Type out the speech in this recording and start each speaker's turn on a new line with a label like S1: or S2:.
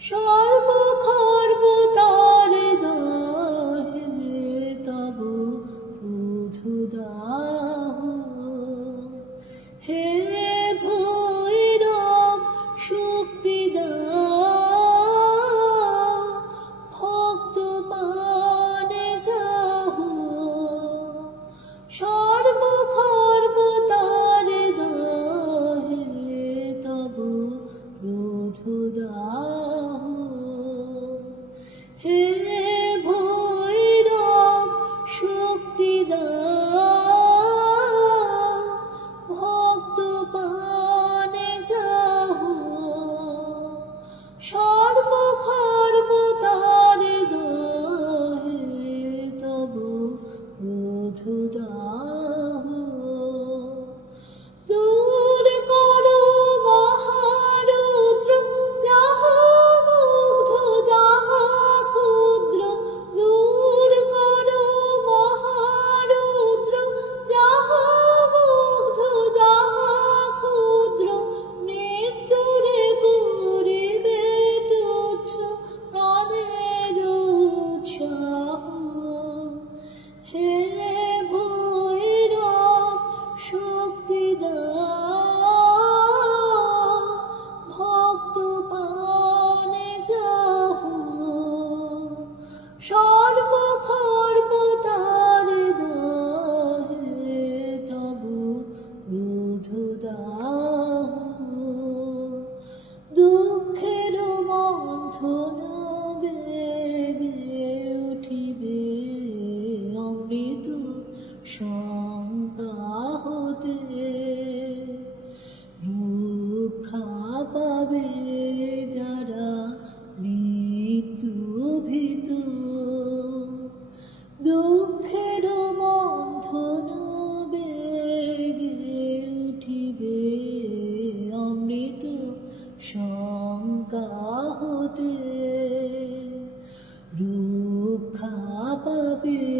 S1: সর্বখর্ব তার দাহে তব ক্রোধদাহ হে শক্তি ভক্ত পানে যাহ। সর্বখর্ব তার দহে তব রুধদাহ দুঃখের পাবে যারা মৃত্যু ভীত। দুঃখের মন্থন বেগে উঠিবে অমৃত শঙ্কা হতে। রক্ষা পাবে